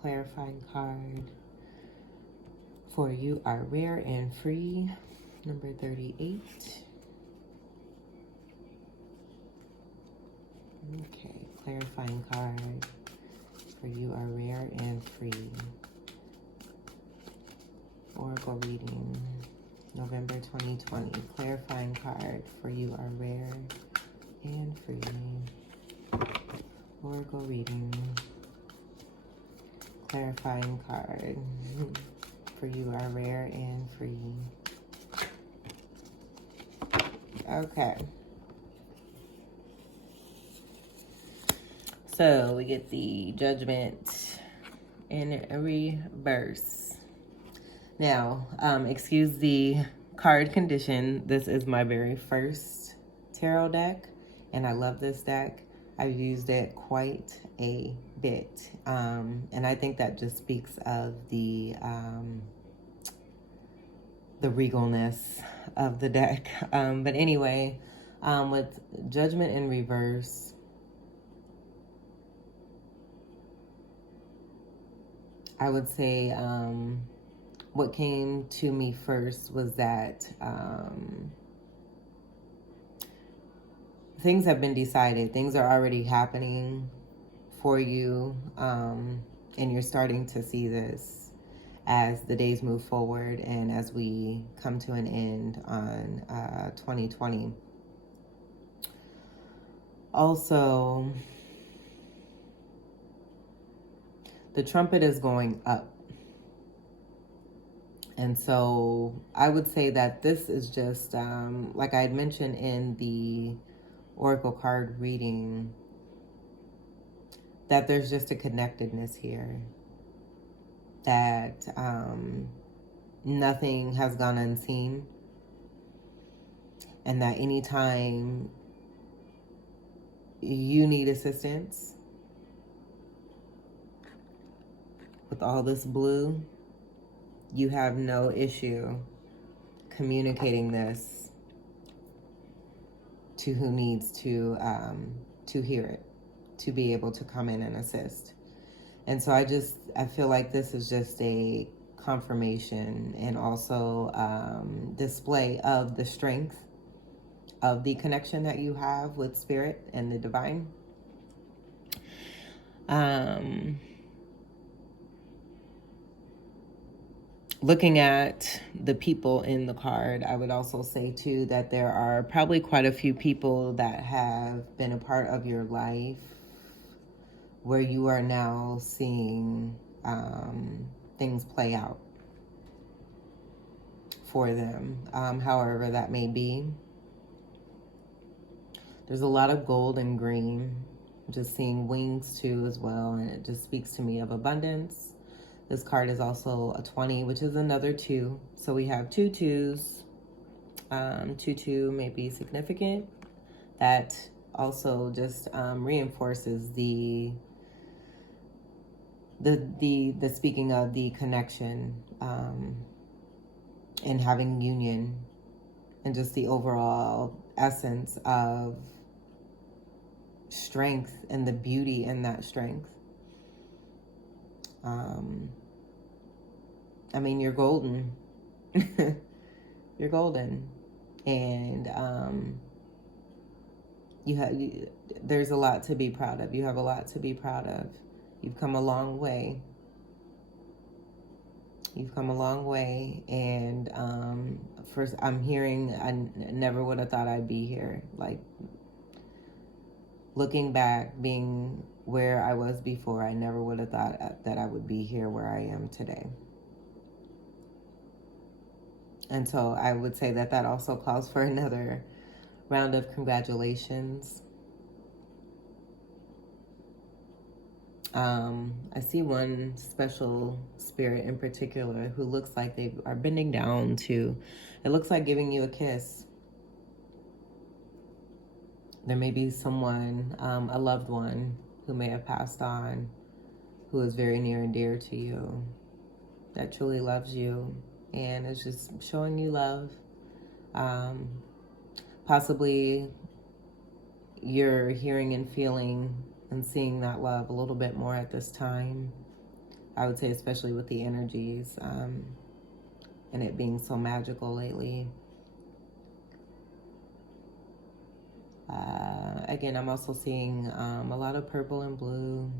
clarifying card for you are rare and free, number 38. Okay, clarifying card for you are rare and free. Oracle reading, November 2020. Clarifying card for you are rare and free. Oracle reading, clarifying card for you are rare and free. Okay. So we get the Judgment in reverse. Now, excuse the card condition. This is my very first tarot deck, and I love this deck. I've used it quite a bit, and I think that just speaks of the regalness of the deck. But anyway, with Judgment in reverse, I would say what came to me first was that things have been decided. Things are already happening for you, and you're starting to see this as the days move forward and as we come to an end on 2020. Also, the trumpet is going up. And so I would say that this is just, like I had mentioned in the Oracle card reading, that there's just a connectedness here. That nothing has gone unseen. And that anytime you need assistance with all this blue, you have no issue communicating this to who needs to hear it, to be able to come in and assist. And so I feel like this is just a confirmation and also display of the strength of the connection that you have with spirit and the divine. Looking at the people in the card, I would also say too that there are probably quite a few people that have been a part of your life where you are now seeing things play out for them, however that may be. There's a lot of gold and green. Just seeing wings too as well, and it just speaks to me of abundance. This card is also a 20, which is another 2. So we have 2 2s. 2 may be significant. That also just reinforces the speaking of the connection and having union and just the overall essence of strength and the beauty in that strength. I mean, you're golden. You're golden. And there's a lot to be proud of. You have a lot to be proud of. You've come a long way. You've come a long way. And first, I'm hearing, I never would have thought I'd be here. Like, looking back, being where I was before, I never would have thought that I would be here where I am today. And so I would say that that also calls for another round of congratulations. I see one special spirit in particular who looks like they are bending down to, it looks like giving you a kiss. There may be someone, a loved one who may have passed on, who is very near and dear to you, that truly loves you and is just showing you love. Possibly you're hearing and feeling and seeing that love a little bit more at this time. I would say, especially with the energies and it being so magical lately. Again, I'm also seeing a lot of purple and blue.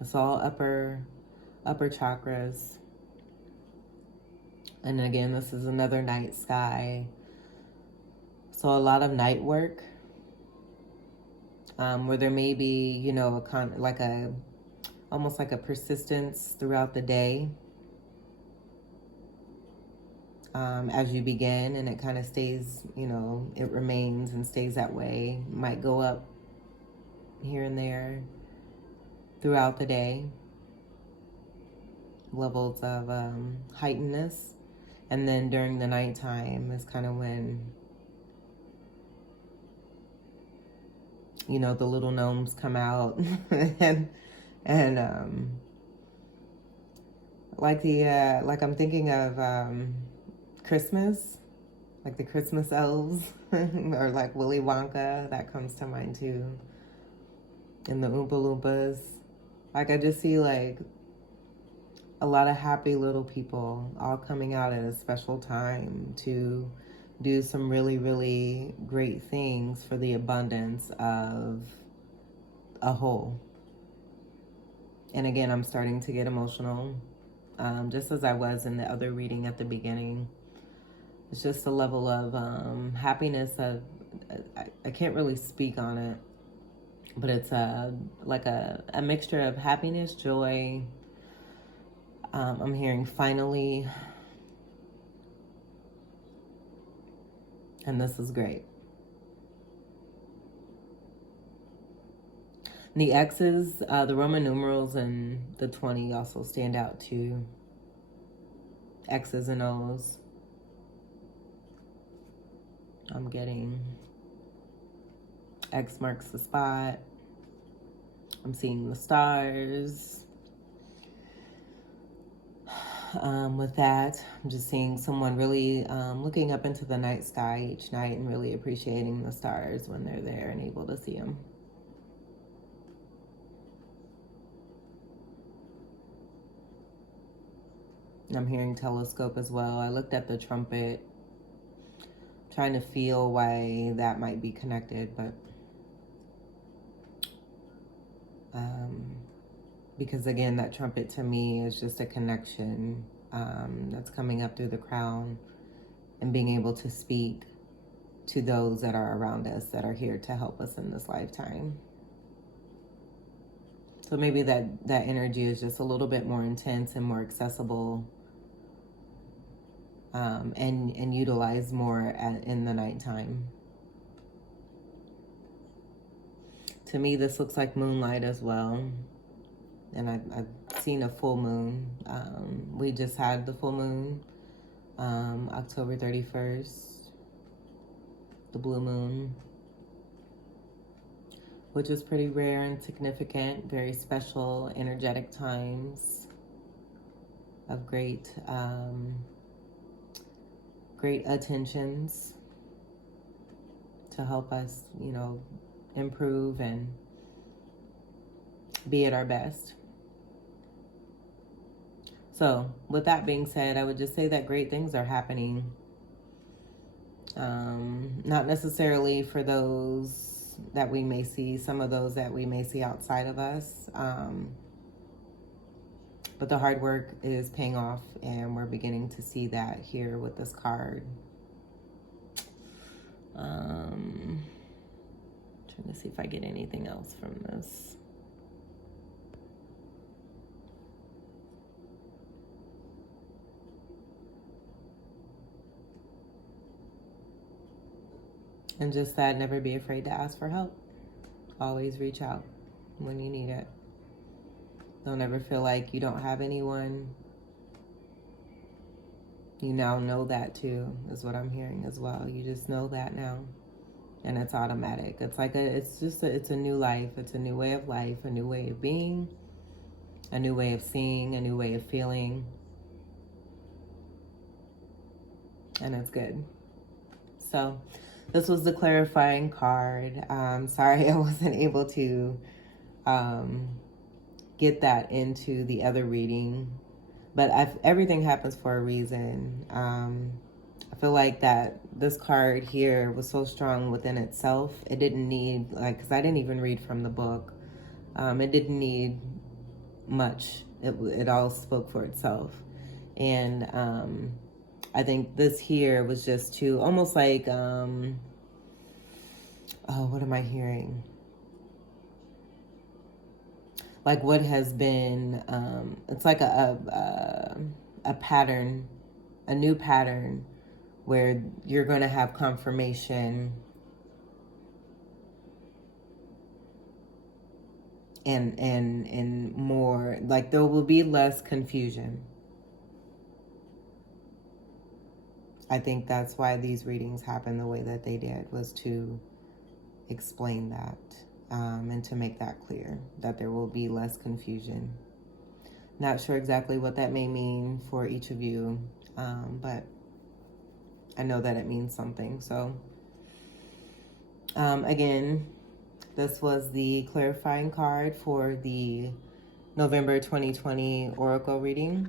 It's all upper chakras. And again, this is another night sky. So a lot of night work, where there may be, you know, almost like a persistence throughout the day as you begin, and it kind of stays, you know, it remains and stays that way. Might go up here and there throughout the day, levels of heightenedness. And then during the nighttime is kind of when, you know, the little gnomes come out and like I'm thinking of Christmas, like the Christmas elves, or like Willy Wonka, that comes to mind too. And the Oompa Loompas. Like I just see like a lot of happy little people all coming out at a special time to do some really, really great things for the abundance of a whole. And again, I'm starting to get emotional, just as I was in the other reading at the beginning. It's just a level of happiness of, I can't really speak on it, but it's like a mixture of happiness, joy. I'm hearing finally, and this is great. The X's, the Roman numerals and the 20 also stand out too. X's and O's. I'm getting X marks the spot. I'm seeing the stars. With that, I'm just seeing someone really looking up into the night sky each night and really appreciating the stars when they're there and able to see them. I'm hearing telescope as well. I looked at the trumpet, trying to feel why that might be connected, but because again, that trumpet to me is just a connection that's coming up through the crown and being able to speak to those that are around us, that are here to help us in this lifetime. So maybe that energy is just a little bit more intense and more accessible, and utilized more in the nighttime. To me, this looks like moonlight as well. And I've seen a full moon. We just had the full moon, October 31st, the blue moon, which is pretty rare and significant, very special, energetic times of great attentions to help us, you know, improve and be at our best. So with that being said, I would just say that great things are happening. Not necessarily for those that we may see, some of those that we may see outside of us. But the hard work is paying off, and we're beginning to see that here with this card. Trying to see if I get anything else from this. And just that, never be afraid to ask for help. Always reach out when you need it. Don't ever feel like you don't have anyone. You now know that too, is what I'm hearing as well. You just know that now. And it's automatic. It's like it's a new life. It's a new way of life, a new way of being, a new way of seeing, a new way of feeling. And it's good. So this was the clarifying card. Sorry I wasn't able to get that into the other reading. But everything happens for a reason. I feel like that this card here was so strong within itself. It didn't need, like, because I didn't even read from the book. It didn't need much. It all spoke for itself. And I think this here was just to almost like, oh, what am I hearing? Like what has been, it's like a pattern, a new pattern where you're going to have confirmation and more, like there will be less confusion. I think that's why these readings happened the way that they did, was to explain that and to make that clear, that there will be less confusion. Not sure exactly what that may mean for each of you, but I know that it means something. So again, this was the clarifying card for the November 2020 Oracle reading.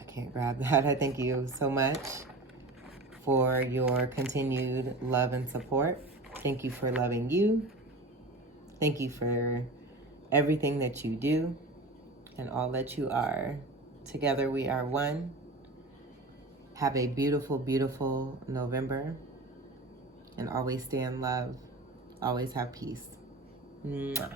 I can't grab that. I thank you so much for your continued love and support. Thank you for loving you. Thank you for everything that you do and all that you are. Together we are one. Have a beautiful, beautiful November. And always stay in love. Always have peace. Mwah.